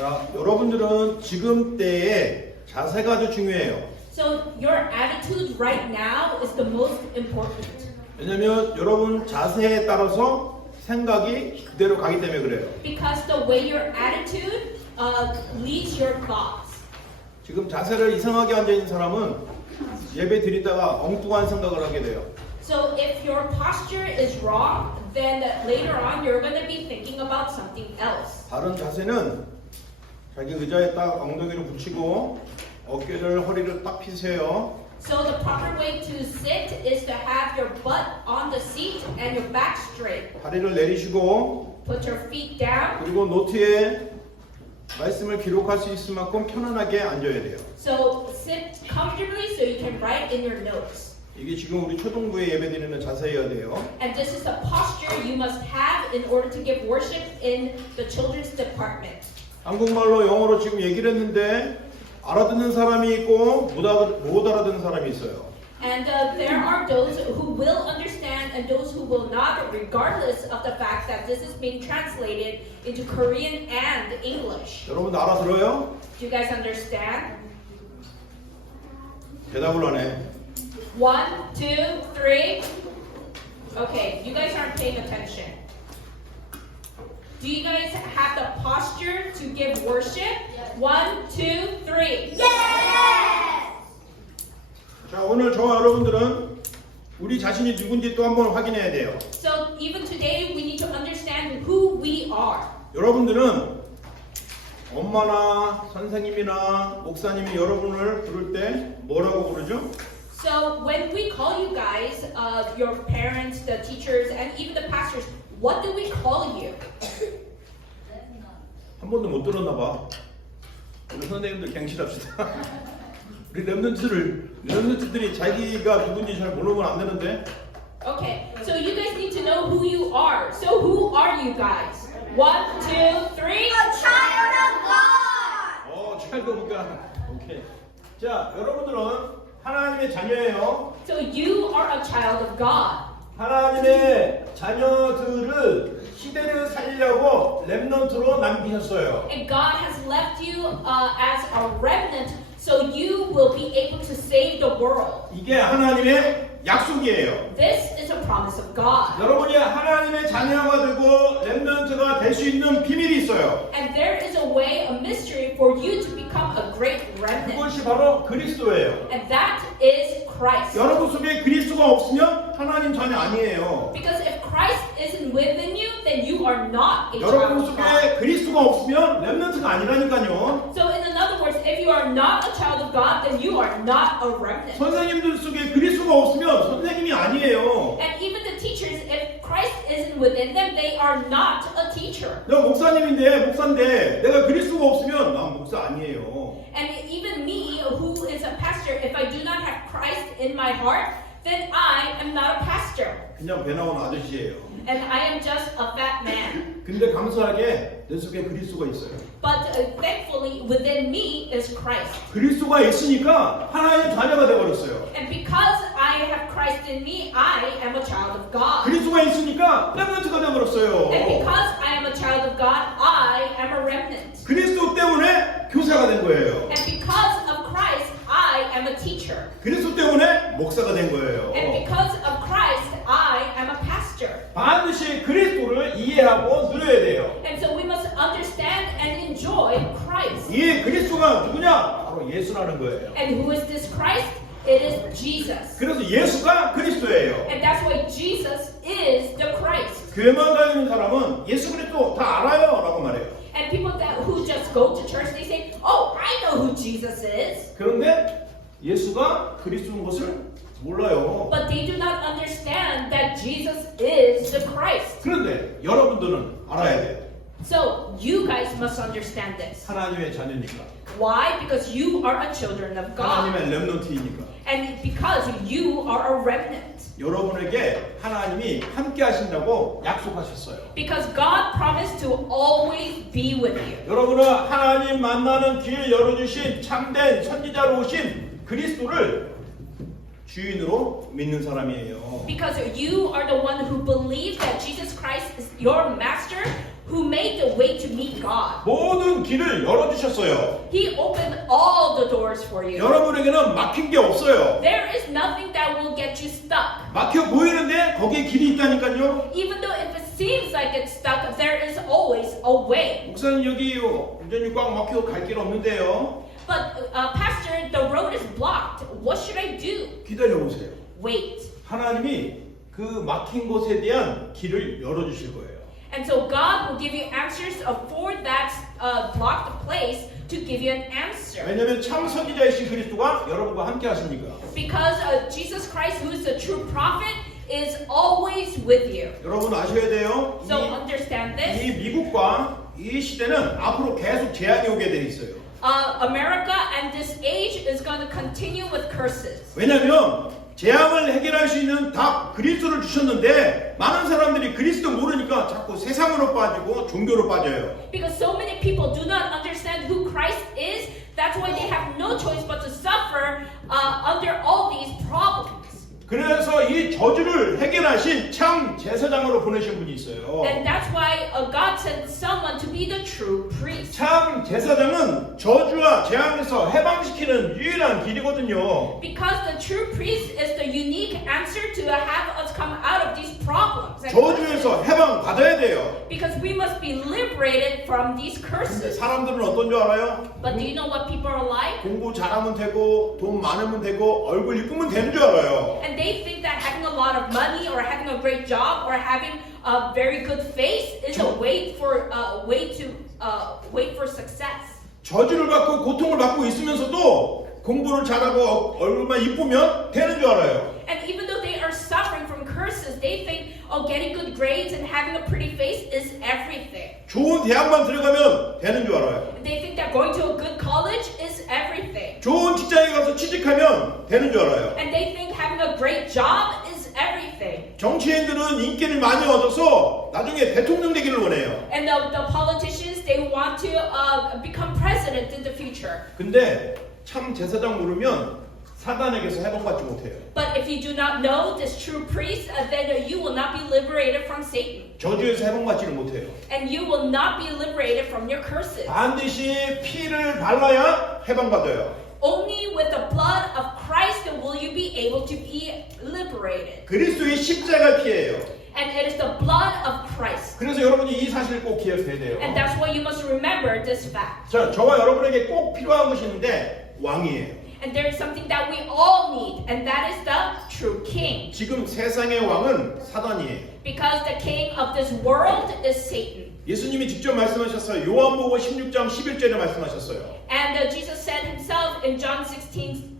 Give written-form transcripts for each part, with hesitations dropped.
자, 여러분들은 지금 때에 자세가 아주 중요해요. So your attitude right now is the most important. 왜냐면 여러분 자세에 따라서 생각이 그대로 가기 때문에 그래요. Because the way your attitude leads your thoughts. 지금 자세를 이상하게 앉아있는 사람은 예배 드리다가 엉뚱한 생각을 하게 돼요. So if your posture is wrong, then later on you're going to be thinking about something else. 바른 자세는 자기 의자에 딱 엉덩이를 붙이고 어깨를 허리를 딱 펴세요. So the proper way to sit is to have your butt on the seat and your back straight. 다리를 내리시고 Put your feet down. 그리고 노트에 말씀을 기록할 수 있을 만큼 편안하게 앉아야 돼요. So sit comfortably so you can write in your notes. 이게 지금 우리 초등부에 예배드리는 자세여야 돼요. And this is the posture you must have in order to give worship in the children's department. 한국말로 영어로 지금 얘기를 했는데 알아듣는 사람이 있고 못 알아듣는 사람이 있어요. And there are those who will understand and those who will not, regardless of the fact that this is being translated into Korean and English. 여러분 알아들어요? Do you guys understand? 대답을 안 해. 1, 2, 3. Okay, you guys aren't paying attention. Do you guys have the posture to give worship? 1, 2, 3. 자, 오늘 저와 여러분들은 우리 자신이 누군지 또 한번 확인해야 돼요. So even today we need to understand who we are. 여러분들은 엄마나 선생님이나 목사님이 여러분을 부를 때 뭐라고 부르죠? So when we call you guys, your parents, the teachers, and even the pastors, what do we call you? 한 번도 못 들었나 봐. 우리 선생님들 갱신합시다. 우리 렘넌트들이 자기가 누군지 잘 모르면 안 되는데. Okay, so you guys need to know who you are. So who are you guys? 1, 2, 3. A child of God. 잘 보니까. 오케이. 자, 여러분들은 하나님의 자녀예요. So you are a child of God. 하나님의 자녀들을 시대를 살리려고 렘넌트로 남기셨어요. And God has left you as a remnant so you will be able to save the world. 이게 하나님의 약속이에요. This is a promise of God. 여러분이 하나님의 자녀가 되고 렘넌트가 될 수 있는 비밀이 있어요. And there is a way, a mystery for you to become a great remnant. 그것이 바로 그리스도예요. And that is Christ. 여러분 속에 그리스도가 없으면 하나님 자녀 아니에요. Because if Christ isn't within you, then you are not a child 여러분 of God. 속에 그리스도가 없으면 렘넌트가 아니라니까요. So in other words, if you are not a child of God, then you are not a remnant. 선생님들 속에 그리스도가 없으면 선생님이 아니에요. And even the teachers, if Christ isn't within them, they are not a teacher. 내가 목사인데 내가 그리스도가 없으면 난 목사 아니에요. And even me, who is a pastor, if I do not have Christ in my heart, then I am not a pastor. 그냥 배 나온 아저씨예요. And I am just a fat man. 근데 감사하게 내 속에 그리스도가 있어요. But thankfully, within me is Christ. 그리스도가 있으니까 하나님의 자녀가 되어버렸어요. And because I have Christ in me, I am a child of God. 그리스도가 있으니까 렘넌트가 And 되어버렸어요. because I am a child of God, I am a remnant. 그리스도 때문에 교사가 된 거예요. And because of Christ, I am a teacher. 그리스도 때문에 목사가 된 거예요. And because of Christ, I am a pastor. 반드시 그리스도를 이해하고 누려야 돼요. And so we must understand and enjoy Christ. 이 그리스도가 누구냐? 바로 예수라는 거예요. And who is this Christ? It is Jesus. 그래서 예수가 그리스도예요. And that's why Jesus is the Christ. 교회만 다니는 사람은 예수 그리스도 다 알아요 라고 말해요. And people who just go to church, they say, oh, I know who Jesus is. 그런데 예수가 그리스도인 것을 몰라요. But they do not understand that Jesus is the Christ. 그런데 여러분들은 알아야 돼요. So you guys must understand this. 하나님의 자녀니까. Why? Because you are a children of God. 하나님의 렘넌트이니까. And because you are a remnant. 여러분에게 하나님이 함께 하신다고 약속하셨어요. Because God promised to always be with you. 여러분은 하나님 만나는 길 열어주신 참된 선지자로 오신 그리스도를 주인으로 믿는 사람이에요. Because you are the one who believes that Jesus Christ is your master, who made the way to meet God. 모든 길을 열어주셨어요. He opened all the doors for you. 여러분에게는 막힌 게 없어요. There is nothing that will get you stuck. 막혀 보이는데 거기에 길이 있다니까요. Even though if it seems like it's stuck, there is always a way. 목사님 여기요. 완전히 꽉 막혀 갈 길 없는데요. But Pastor, the road is blocked. What should I do? 기다려보세요. Wait. 하나님이 그 막힌 곳에 대한 길을 열어주실 거예요. And so God will give you answers for that blocked place to give you an answer. 왜냐하면 참 선지자이신 그리스도가 여러분과 함께 하십니까? Because Jesus Christ, who is the true prophet, is always with you. 여러분 아셔야 돼요. So understand this. 이 미국과 이 시대는 앞으로 계속 재앙이 오게 돼 있어요. America and this age is going to continue with curses. 왜냐하면 재앙을 해결할 수 있는 답 그리스도를 주셨는데 많은 사람들이 그리스도 모르니까 자꾸 세상으로 빠지고 종교로 빠져요. Because so many people do not understand who Christ is, that's why they have no choice but to suffer under all these problems. 그래서 이 저주를 해결하신 참 제사장으로 보내신 분이 있어요. And that's why God sent someone to be the true priest. 참 제사장은 저주와 재앙에서 해방시키는 유일한 길이거든요. Because the true priest is the unique answer to have us come out of these problems. And 저주에서 해방 받아야 돼요. because we must be liberated from these 근데 curses. 사람들은 어떤 줄 알아요? But do you know what people are like? 공부 잘하면 되고 돈 많으면 되고 얼굴 이쁘면 되는 줄 알아요. And they think that having a lot of money or having a great job or having a very good face is a way for success. 저주를 받고 고통을 받고 있으면서도 공부를 잘하고 얼굴만 이쁘면 되는 줄 알아요. And even though they are suffering from curses, they think, oh, getting good grades and having a pretty face is everything. 좋은 대학만 들어가면 되는 줄 알아요. They think that going to a good college is everything. 좋은 직장에 가서 취직하면 되는 줄 알아요. And they think having a great job is everything. 정치인들은 인기를 많이 얻어서 나중에 대통령 되기를 원해요. And the politicians, they want to become president in the future. 근데 참 제사장 모르면 사단에게서 해방받지 못해요. But if you do not know this true priest, then you will not be liberated from Satan. 저주에서 해방받지를 못해요. And you will not be liberated from your curses. 반드시 피를 발라야 해방받아요. Only with the blood of Christ will you be able to be liberated. 그리스도의 십자가 피예요. And it is the blood of Christ. 그래서 여러분이 이 사실을 꼭 기억해야 돼요. And that's why you must remember this fact. 저와 여러분에게 꼭 필요한 것이 있는데 왕이에요. And there is something that we all need, and that is the true king. 지금 세상의 왕은 사단이에요. Because the king of this world is Satan. 예수님이 직접 말씀하셨어요. 요한복음 16장 11절에 말씀하셨어요. And Jesus said himself in John 16,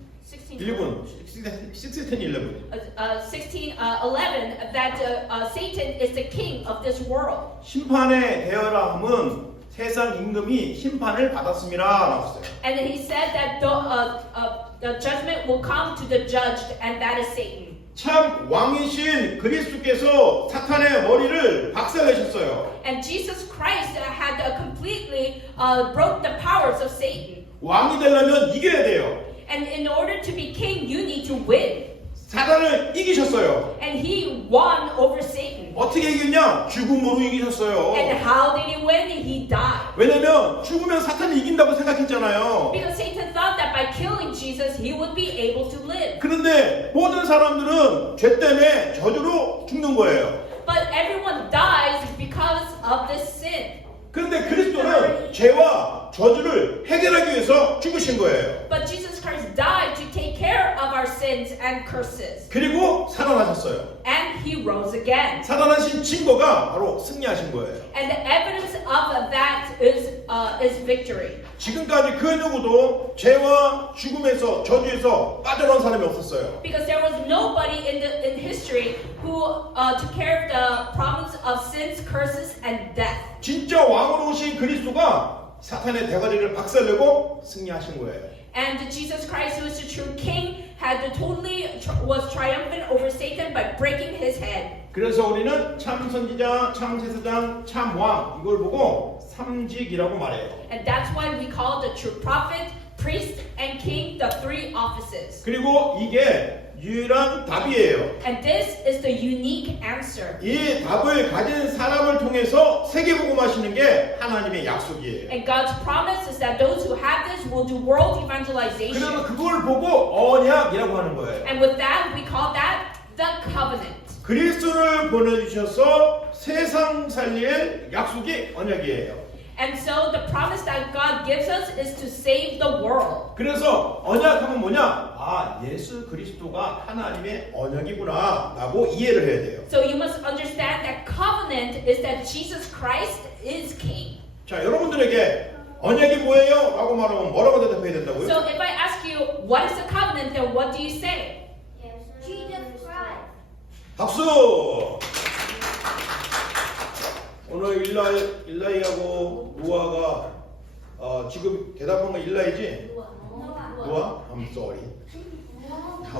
11 11 that Satan is the king of this world. 심판에 대하라 함은 세상 임금이 심판을 받았음이라 나왔어요. And then he said that the judgment will come to the judged, and that is Satan. 참 왕이신 그리스도께서 사탄의 머리를 박살내셨어요. And Jesus Christ had completely broke the powers of Satan. 왕이 되려면 이겨야 돼요. And in order to be king, you need to win. 사단을 이기셨어요. And he won over Satan. 어떻게 이겼냐? 죽음으로 이기셨어요. And how did he win? He died. 왜냐면 죽으면 사탄이 이긴다고 생각했잖아요. Because Satan thought that by killing Jesus, he would be able to live. 그런데 모든 사람들은 죄 때문에 저주로 죽는 거예요. But everyone dies because of this sin. 그런데 그리스도는 죄와 저주를 해결하기 위해서 죽으신 거예요. But Jesus Christ died to take care of our sins and curses. 그리고 살아나셨어요. And he rose again. 살아나신 증거가 바로 승리하신 거예요. And the evidence of that is victory. 지금까지 그 누구도 죄와 죽음에서 저주에서 빠져나온 사람이 없었어요. Because there was nobody in history who took care of the problems of sins, curses, and death. 진짜 왕으로 오신 그리스도가 사탄의 대가리를 박살내고 승리하신 거예요. And Jesus Christ, who is the true king, was triumphant over Satan by breaking his head. 그래서 우리는 참 선지자, 참 제사장, 참 왕 이걸 보고 삼직이라고 말해요. And that's why we call the true prophet, priest and king, the three offices. 그리고 이게 유일한 답이에요. And this is the unique answer. 이 답을 가진 사람을 통해서 세계복음하시는 게 하나님의 약속이에요. And God's promise is that those who have this will do world evangelization. 그래서 그걸 보고 언약이라고 하는 거예요. And with that, we call that the covenant. 그리스도를 보내주셔서 세상 살릴 약속이 언약이에요. And so the promise that God gives us is to save the world. 그래서 언약하면 뭐냐? 아, 예수 그리스도가 하나님의 언약이구나 라고 이해를 해야 돼요. So you must understand that covenant is that Jesus Christ is king. 자, 여러분들에게 언약이 뭐예요? 라고 말하면 뭐라고 대답해야 된다고요? So if I ask you what is the covenant, then what do you say? Jesus Christ. 박수! 오늘 일라이하고 노아가 지금 대답한 건 일라이지? 노아? I'm sorry.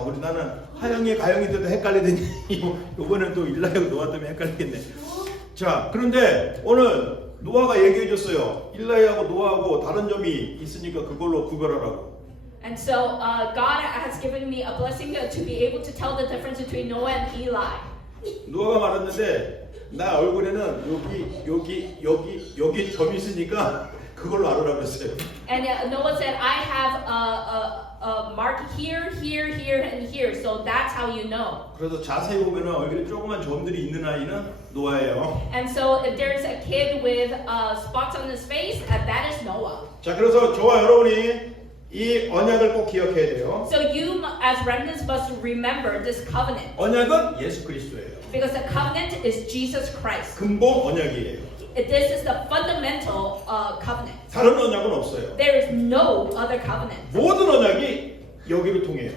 우리 나는 하영이 가영이 때도 헷갈리더니 이번엔 또 일라이하고 노아 때문에 헷갈리겠네. 자, 그런데 오늘 노아가 얘기해 줬어요. 일라이하고 노아하고 다른 점이 있으니까 그걸로 구별하라고. And so God has given me a blessing to be able to tell the difference between Noah and Eli. 노아가 말했는데 나 얼굴에는 여기 점이 있으니까 그걸로 알으라고 그랬어요. And Noah said, I have a mark here, here, here, and here. So that's how you know. 그래서 자세히 보면은 얼굴에 조그만 점들이 있는 아이는 노아예요. And so if there's a kid with spots on his face, that is Noah. 자, 그래서 저와 여러분이 이 언약을 꼭 기억해야 돼요. So you, as remnants, must remember this covenant. 언약은 예수 그리스도예요. Because the covenant is Jesus Christ. 근본 언약이에요. This is the fundamental covenant. 다른 언약은 없어요. There is no other covenant. 모든 언약이 여기를 통해요.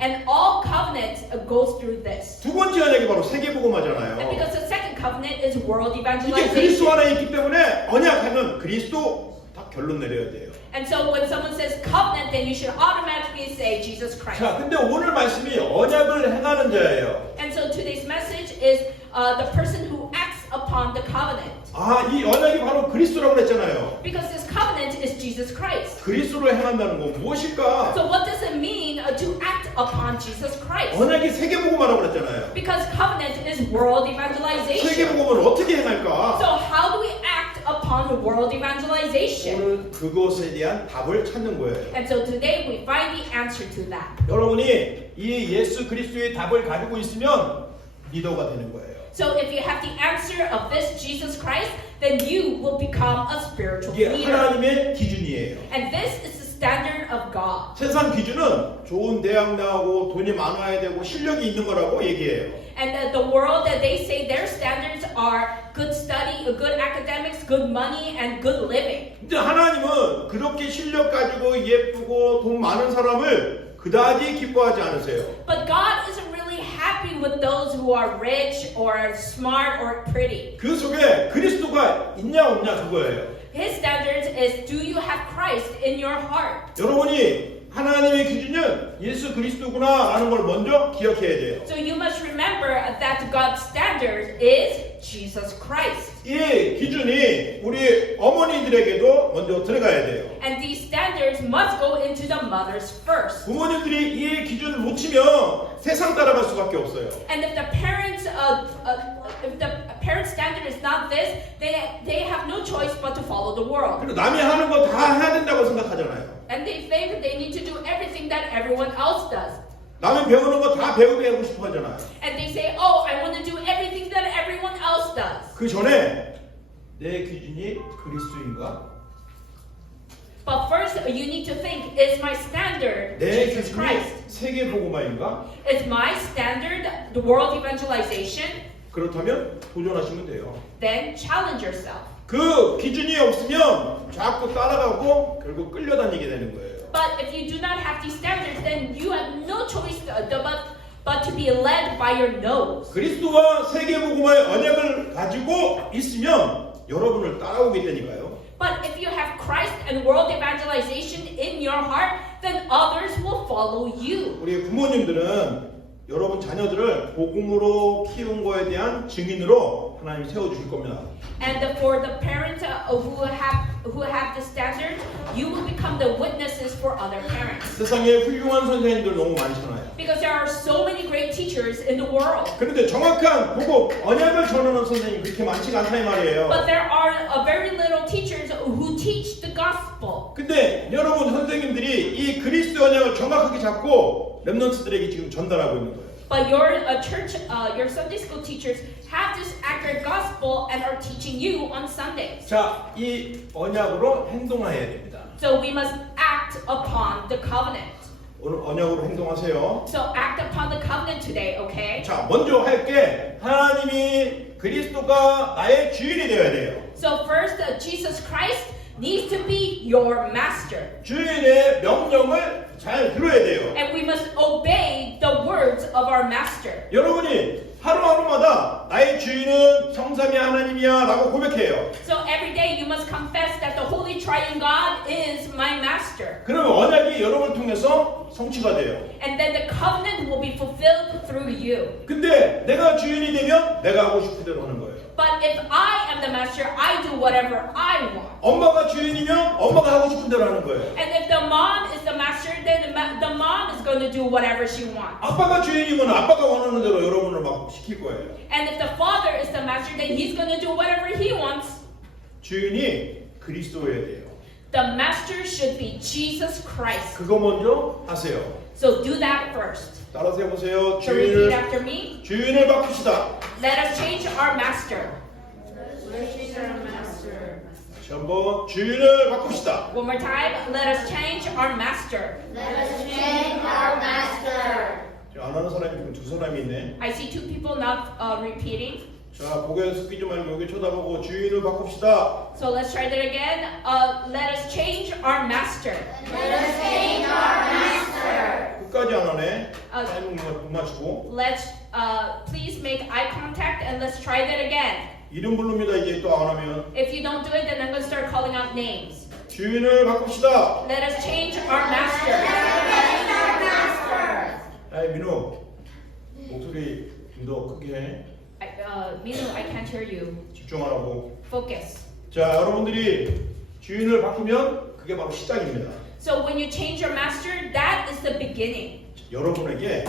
And all covenants goes through this. 두 번째 언약이 바로 And 세계복음화잖아요. because the second covenant is world 이게 그리스도 evangelization. 안에 있기 때문에 언약하면 그리스도 딱 결론 내려야 돼요. And so when someone says covenant, then you should automatically say Jesus Christ. 자, 근데 오늘 말씀이 언약을 행하는 자예요. And so today's message is the person who acts upon the covenant. 아, 이 언약이 바로 그리스도라고 그랬잖아요. Because this covenant is Jesus Christ. 그리스도로 행한다는 건 무엇일까? So what does it mean to act upon Jesus Christ? 언약이 세계복음화라고 그랬잖아요. Because covenant is world evangelization. 세계복음을 어떻게 행할까? So how do we act upon the world evangelization? 오늘 그것에 대한 답을 찾는 거예요. And so today we find the answer to that. 여러분이 이 예수 그리스도의 답을 가지고 있으면 리더가 되는 거예요. So if you have the answer of this Jesus Christ, then you will become a spiritual 이게 leader. 하나님의 기준이에요. And this is the standard of God. 세상 기준은 좋은 대학 나오고 돈이 많아야 되고 실력이 있는 거라고 얘기해요. And the world that they say their standards are good study, good academics, good money, and good living. 근데 하나님은 그렇게 실력 가지고 예쁘고 돈 많은 사람을 그다지 기뻐하지 않으세요. But God isn't really happy with those who are rich or smart or pretty. 그 속에 그리스도가 있냐 없냐 그거예요. His standards is, do you have Christ in your heart? 여러분이 하나님의 기준은 예수 그리스도구나 라는 걸 먼저 기억해야 돼요. So you must remember that God's standard is Jesus Christ. 이 기준이 우리 어머니들에게도 먼저 들어가야 돼요. And these standards must go into the mothers first. 부모님들이 이 기준을 놓치면 세상 따라갈 수밖에 없어요. And if the parents' standard is not this, they have no choice but to follow the world. 그리고 남이 하는 거 다 해야 된다고 생각하잖아요. And they think they need to do everything that everyone else does. 남이 배우는 거 다 배우게 하고 싶어 하잖아요. And they say, oh, I want to do everything that everyone else does. 그 전에 내 기준이 그리스도인가? But first, you need to think, is my standard 내 Jesus 기준이 Christ? 세계복음화인가? Is my standard the world evangelization? 그렇다면 도전하시면 돼요. Then challenge yourself. 그 기준이 없으면 자꾸 따라가고 결국 끌려다니게 되는 거예요. But if you do not have these standards, then you have no choice but to be led by your nose. 그리스도와 세계복음화의 언약을 가지고 있으면 여러분을 따라오게 되니까요. But if you have Christ and world evangelization in your heart, then others will follow you. 우리 부모님들은 여러분 자녀들을 복음으로 키운 거에 대한 증인으로 하나님 세워주실 겁니다. And for the parents who have the standard, you will become become the witnesses for other parents. 세상에 훌륭한 선생님들 너무 많잖아요. Because there are so many great teachers in the world. 그런데 정확한 복음, 언약을 전하는 선생님이 그렇게 많지가 않다 이 말이에요. But there are very little teachers who teach the gospel. 근데 여러분 선생님들이 이 그리스도 언약을 정확하게 잡고 렘넌트들에게 지금 전달하고 있는 거예요. But your church, your Sunday school teachers have this accurate gospel and are teaching you on Sundays. 자, 이 언약으로 행동해야 됩니다. So we must act upon the covenant. 오늘 언약으로 행동하세요. So act upon the covenant today, okay? 자, 먼저 할 게 하나님이 그리스도가 나의 주인이 되어야 돼요. So first, Jesus Christ needs to be your master. 주인의 명령을 잘 들어야 돼요. And we must obey the words of our master. 여러분이 하루하루마다 나의 주인은 성삼위 하나님이야 라고 고백해요. So every day you must confess that the Holy Triune God is my master. 그러면 언약이 여러분을 통해서 성취가 돼요. And then the covenant will be fulfilled through you. 근데 내가 주인이 되면 내가 하고 싶은 대로 하는 거예요. But if I am the master, I do whatever I want. 엄마가 주인이면 엄마가 하고 싶은 대로 하는 거예요. And if the mom is the master, then the mom is going to do whatever she wants. 아빠가 주인이면 아빠가 원하는 대로 여러분을 막 시킬 거예요. And if the father is the master, then he's going to do whatever he wants. 주인이 그리스도여야 돼요. The master should be Jesus Christ. 그거 먼저 하세요. So do that first. 따라서 해보세요. So repeat after me. 주인을 바꿉시다. Let us change our master. 다시 한번 주인을 바꿉시다. One more time. Let us change our master. Let us change our master. 안 하는 사람이 지금 두 사람이 있네. I see two people not repeating. 자, 고개 숙이지 말고 여기 쳐다보고 주인을 바꿉시다. So let's try that again. Let us change our master. Let us change our master. 끝까지 안 하네. 타이밍 못 맞추고. Let's please make eye contact and let's try that again. 이름 부릅니다. 이제 또 안 하면. If you don't do it, then I'm going to start calling out names. 주인을 바꿉시다. Let us change our master. Change our master. 아이 민우 목소리 좀 더 크게 해. Minu, I can't hear you. 집중하라고. Focus. 자, 여러분들이 주인을 바꾸면 그게 바로 시작입니다. So when you change your master, that is the beginning. 여러분에게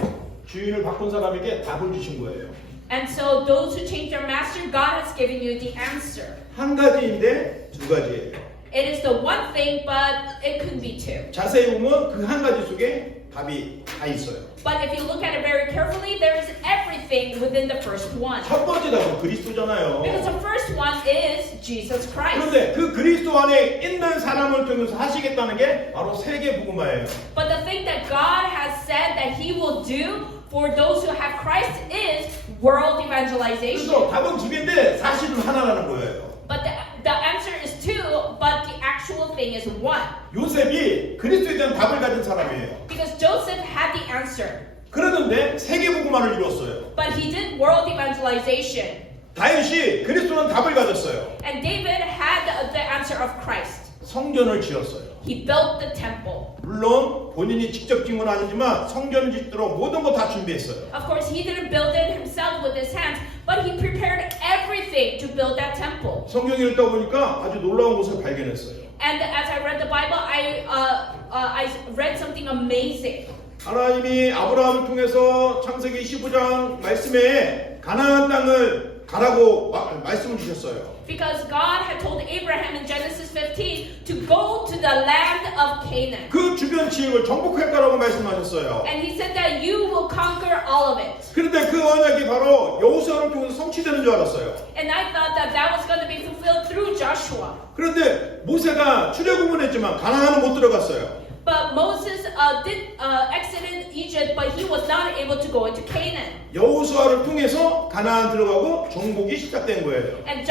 주인을 바꾼 사람에게 답을 주신 거예요. And so those who change their master, God has given you the answer. 한 가지인데 두 가지예요. It is the one thing, but it could be two. 자세히 보면 그 한 가지 속에 답이 다 있어요. But if you look at it very carefully, there is everything within the first one. 첫 번째 답은 그리스도잖아요. Because the first one is Jesus Christ. 그런데 그 그리스도 안에 있는 사람을 통해서 하시겠다는 게 바로 세계 복음화예요. But the thing that God has said that He will do for those who have Christ is world evangelization. 그래서 답은 두 개인데 사실은 하나라는 거예요. But the answer is two, but the actual thing is one. 요셉이 그리스도에 대한 답을 가진 사람이에요. Because Joseph had the answer, 그러는데 세계 복음화를 이뤘어요. but he did world evangelization. 다윗이 그리스도는 답을 가졌어요. And David had the answer of Christ. 성전을 지었어요. He built the temple. 물론 본인이 직접 지은 건 아니지만 성전을 짓도록 모든 거 다 준비했어요. Of course, he didn't build it himself with his hands, but he prepared everything to build that temple. 성경을 읽다 보니까 아주 놀라운 것을 발견했어요. And as I read the Bible, I read something amazing. 하나님이 아브라함을 통해서 창세기 15장 말씀에 가나안 땅을 가라고 말씀을 주셨어요. Because God had told Abraham in Genesis 15 to go to the land of Canaan. 그 주변 지역을 정복할 거라고 말씀하셨어요. And he said that you will conquer all of it. 그런데 그 언약이 바로 여호수아를 통해서 성취되는 줄 알았어요. And I thought that that was going to be fulfilled through Joshua. 그런데 모세가 출애굽은 했지만 가나안은 못 들어갔어요. But Moses did exited Egypt, but he was not able to go into Canaan. 여호수아를 통해서 가나안 들어가고 정복이 시작된 거예요. And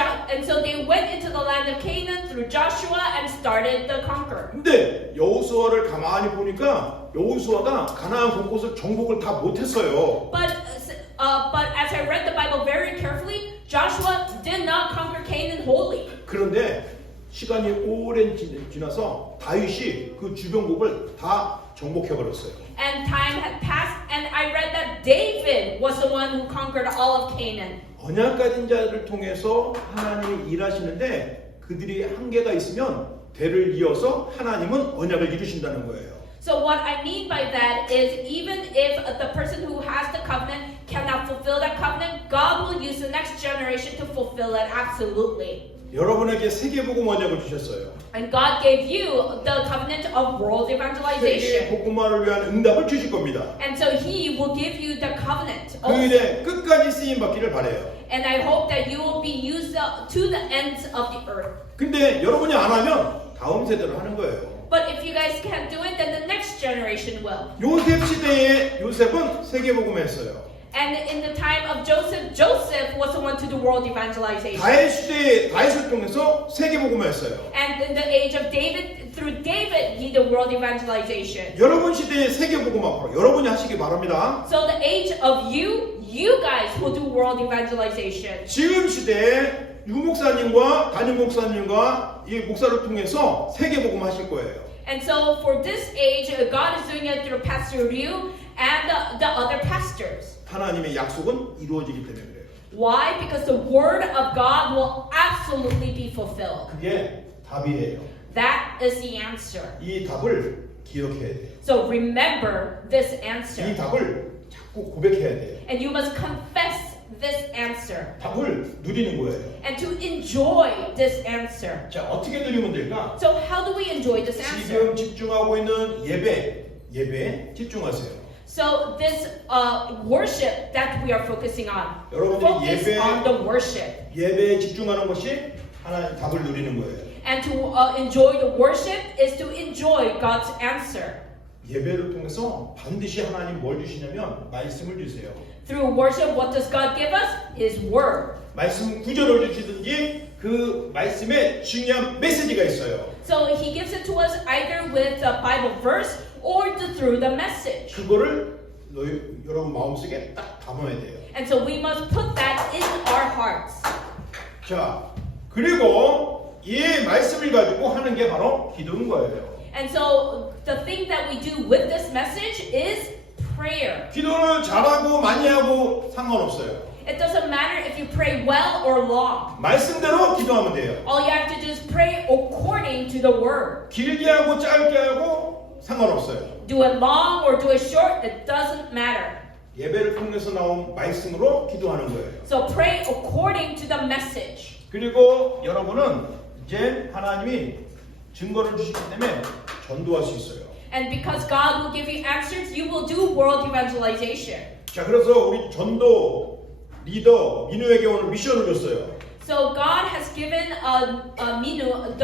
so they went into the land of Canaan through Joshua and started the conquer. 근데 여호수아를 가만히 보니까 여호수아가 가나안 곳곳을 정복을 다 못했어요. But as I read the Bible very carefully, Joshua did not conquer Canaan wholly. 그런데 시간이 오랜 지나서 다윗이 그 주변국을 다 정복해 버렸어요. And time had passed, and I read that David was the one who conquered all of Canaan. 언약 가진 자를 통해서 하나님이 일하시는데 그들이 한계가 있으면 대를 이어서 하나님은 언약을 이루신다는 거예요. So what I mean by that is even if the person who has the covenant cannot fulfill that covenant, God will use the next generation to fulfill it absolutely. 여러분에게 세계복음 언약을 주셨어요. And God gave you the covenant of world evangelization. 세계복음화를 위한 응답을 주실 겁니다. And so He will give you the covenant. 그 일에 끝까지 쓰임 받기를 바래요. And I hope that you will be used to the ends of the earth. 근데 여러분이 안 하면 다음 세대로 하는 거예요. But if you guys can't do it, then the next generation will. 요셉 시대에 요셉은 세계복음했어요. And in the time of Joseph, Joseph was the one to do world evangelization. 다윗 시대에 다윗을 통해서 세계복음했어요. And in the age of David, through David, he did world evangelization. 여러분 시대에 세계복음 앞으로 여러분이 하시기 바랍니다. So the age of you guys will do world evangelization. 지금 시대에 유 목사님과 담임 목사님과 이 목사를 통해서 세계복음 하실 거예요. And so for this age, God is doing it through Pastor Ryu and the other pastors. 하나님의 약속은 이루어지기 때문에 그래요. Why? Because the word of God will absolutely be fulfilled. 그게 답이에요. That is the answer. 이 답을 기억해야 돼요. So remember this 이 answer. 답을 자꾸 고백해야 돼요. And you must confess this answer. 답을 누리는 거예요. And to enjoy this answer. 자, 어떻게 누리면 될까? So how do we enjoy this answer? 지금 집중하고 있는 예배에 집중하세요. So this worship that we are focusing on. 여러분들이 Focus on the worship. 예배에 집중하는 것이 하나님 답을 누리는 거예요. And to enjoy the worship is to enjoy God's answer. 예배를 통해서 반드시 하나님 뭘 주시냐면 말씀을 주세요. Through worship, what does God give us? His word. 말씀 구절을 주시든지 그 말씀에 중요한 메시지가 있어요. So He gives it to us either with a Bible verse or through the message. 그거를 여러분 마음속에 딱 담아야 돼요. And so we must put that in our hearts. 자, 그리고 이 말씀을 가지고 하는 게 바로 기도인 거예요. And so the thing that we do with this message is prayer. 기도를 잘하고 많이 하고 상관없어요. It doesn't matter if you pray well or long. 말씀대로 기도하면 돼요. All you have to do is pray according to the word. 길게 하고 짧게 하고 상관없어요. Do it long or do it short, it doesn't matter. 예배를 통해서 나온 말씀으로 기도하는 거예요. So pray according to the message. 그리고 여러분은 이제 하나님이 증거를 주시기 때문에 전도할 수 있어요. And because God will give you answers, you will do world evangelization. 자, 그래서 우리 전도 리더 민우에게 오늘 미션을 줬어요. So God has given Minu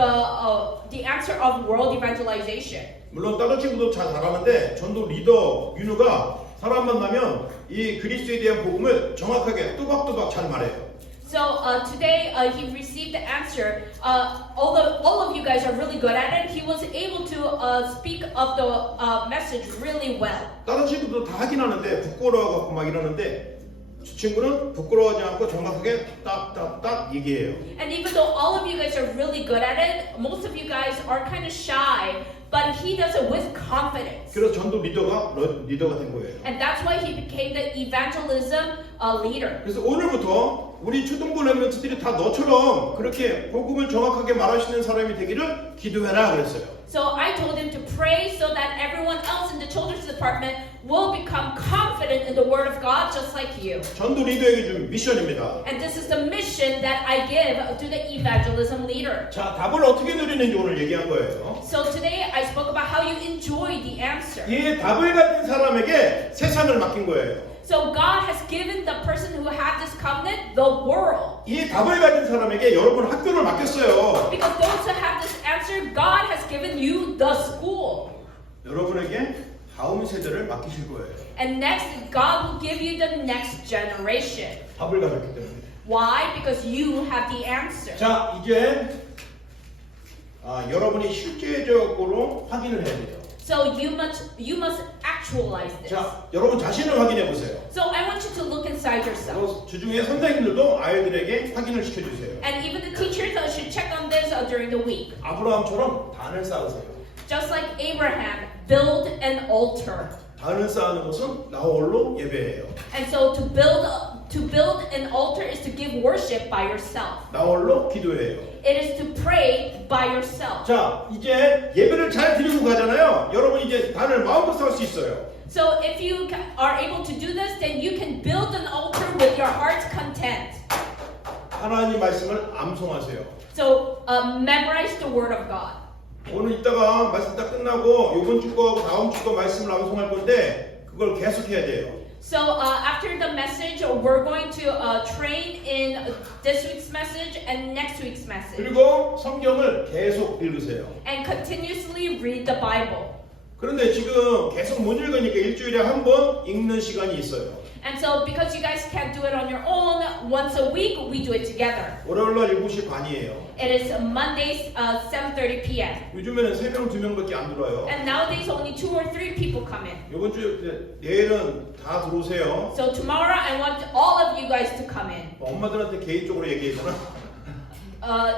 the answer of world evangelization. 물론 다른 친구도 잘 잘하는데 전도 리더 민우가 사람 만나면 이 그리스도에 대한 복음을 정확하게 뚜박뚜박 잘 말해요. So today he received the answer. All of you guys are really good at it. He was able to speak of the message really well. 다른 친구도 다 하긴 하는데 부끄러워갖고 막 이러는데 저 친구는 부끄러워하지 않고 정확하게 딱딱딱 얘기해요. And even though all of you guys are really good at it, most of you guys are kind of shy, but he does it with confidence. 그래서 전도 리더가 된 거예요. And that's why he became the evangelism leader. 그래서 오늘부터 우리 초등부 렘넌트들이 다 너처럼 그렇게 복음을 정확하게 말할 수 있는 사람이 되기를 기도해라 그랬어요. So I told him to pray so that everyone else in the children's department will become confident in the word of God just like you. 전도 리더에게 준 미션입니다. And this is the mission that I give to the evangelism leader. 자, 답을 어떻게 누리는지 오늘 얘기한 거예요. So today I spoke about how you enjoy the answer. 이 답을 가진 사람에게 세상을 맡긴 거예요. So God has given the person who had this covenant the world. 이 답을 가진 사람에게 여러분 학교를 맡겼어요. Because those who have this answer, God has given you the school. 여러분에게 다음 세대를 맡기실 거예요. And next, God will give you the next generation. 답을 가졌기 때문에. Why? Because you have the answer. 자, 이제 여러분이 실제적으로 확인을 해야 돼요. So you must actualize this. 자, 여러분 자신을 확인해 보세요. So I want you to look inside yourself. 그리고 주중에 선생님들도 아이들에게 확인을 시켜주세요. And even the teachers should check on this during the week. 아브라함처럼 단을 쌓으세요. Just like Abraham, build an altar. 단을 쌓는 것은 나홀로 예배예요. And so to build To build an altar is to give worship by yourself. 나 홀로 기도해요. It is to pray by yourself. 자, 이제 예배를 잘 드리고 가잖아요. 여러분 이제 단을 마음껏 할 수 있어요. So if you are able to do this, then you can build an altar with your heart's content. 하나님 말씀을 암송하세요. So memorize the word of God. 오늘 이따가 말씀 다 끝나고 이번 주 거하고 다음 주 거 말씀을 암송할 건데 그걸 계속 해야 돼요. So after the message, we're going to train in this week's message and next week's message. 그리고 성경을 계속 읽으세요. And continuously read the Bible. 그런데 지금 계속 못 읽으니까 일주일에 한 번 읽는 시간이 있어요. And so because you guys can't do it on your own, once a week we do it together. 월요일 날 7시 반이에요. It is Mondays 7:30 p.m. 요즘에는 3명, 2명밖에 안 들어와요. And nowadays only 2 or 3 people come in. 이번 주 내일은 다 들어오세요. So tomorrow I want all of you guys to come in. 엄마들한테 개인적으로 얘기했잖아.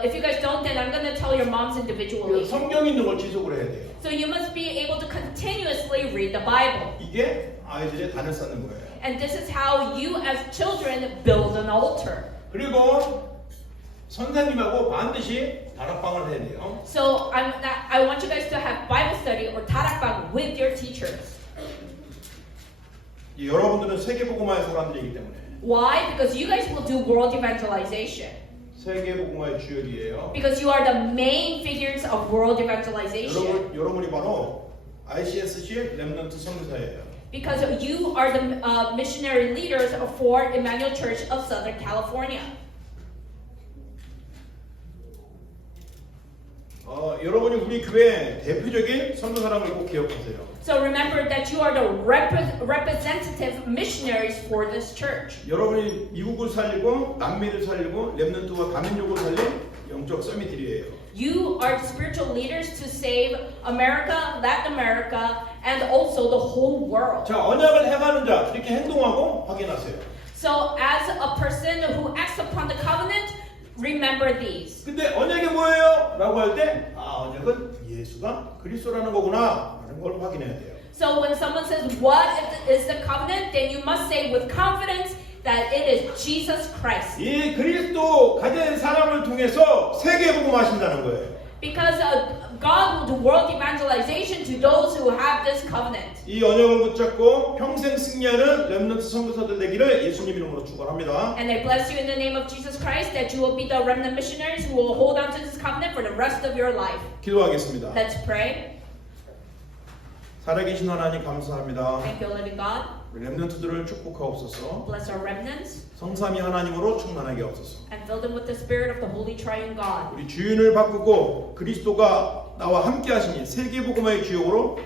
If you guys don't, then I'm going to tell your moms individually. 성경 있는 걸 지속을 해야 돼요. So you must be able to continuously read the Bible. 이게 아이들의 단을 쌓는 거예요. And this is how you as children build an altar. 그리고 선생님하고 반드시 다락방을 해야 돼요. So I want you guys to have Bible study or tarakbang with your teachers. 여러분들은 세계복음화의 사람들이기 때문에 Why? Because you guys will do world evangelization. 세계복음화의 주역이에요. Because you are the main figures of world evangelization. 여러분이 바로 ICSC의 렘넌트 선교사예요. Because you are the missionary leaders for Emmanuel Church of Southern California. 여러분이 우리 교회 대표적인 선교사람을 꼭 기억하세요. So remember that you are the representative missionaries for this church. 여러분이 미국을 살리고 남미를 살리고 렘넌트와 다민족을 살린 영적 서밋들이에요. You are the spiritual leaders to save America, Latin America, and also the whole world. 자, 언약을 해가는 자 이렇게 행동하고 확인하세요. So as a person who acts upon the covenant, remember these. 근데 언약이 뭐예요? 라고 할 때 언약은 예수가 그리스도라는 거구나 라는 걸 확인해야 돼요. So when someone says, what is the covenant? Then you must say with confidence that it is Jesus Christ. 이 그리스도 가진 사람을 통해서 세계복음 하신다는 거예요. Because God will do world evangelization to those who have this covenant. 이 언약을 붙잡고 평생 승리하는 렘넌트 선교사들 되기를 예수님 이름으로 축원합니다. And I bless you in the name of Jesus Christ that you will be the remnant missionaries who will hold on to this covenant for the rest of your life. 기도하겠습니다. Let's pray. 살아계신 하나님 감사합니다. Thank you, living God. 우리 렘넌트들을 축복하옵소서. Bless our remnants 성삼위 하나님으로 충만하게 하옵소서. and fill them with the spirit of the Holy Triune God. 우리 주인을 바꾸고 그리스도가 나와 함께 하시니 세계복음화의 주역으로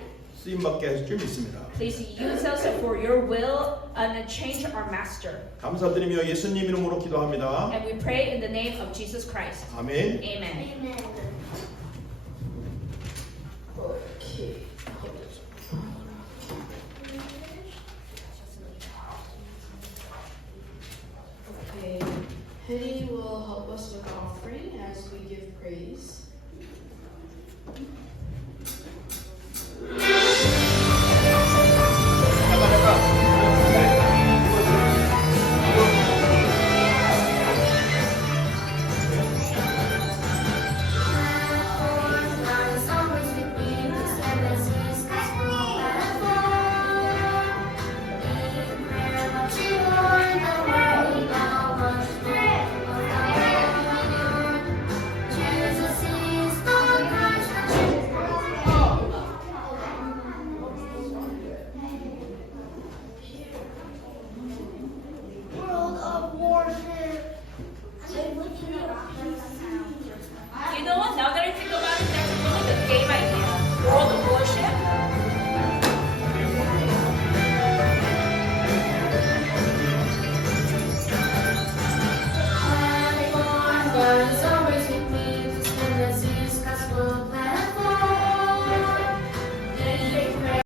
쓰임받게 하실 줄 믿습니다. Please use us for your will and change our master. 감사드리며 예수님 이름으로 기도합니다. And we pray in the name of Jesus Christ. 아멘. Amen. Amen. Okay, Hetty will help us with offering as we give praise.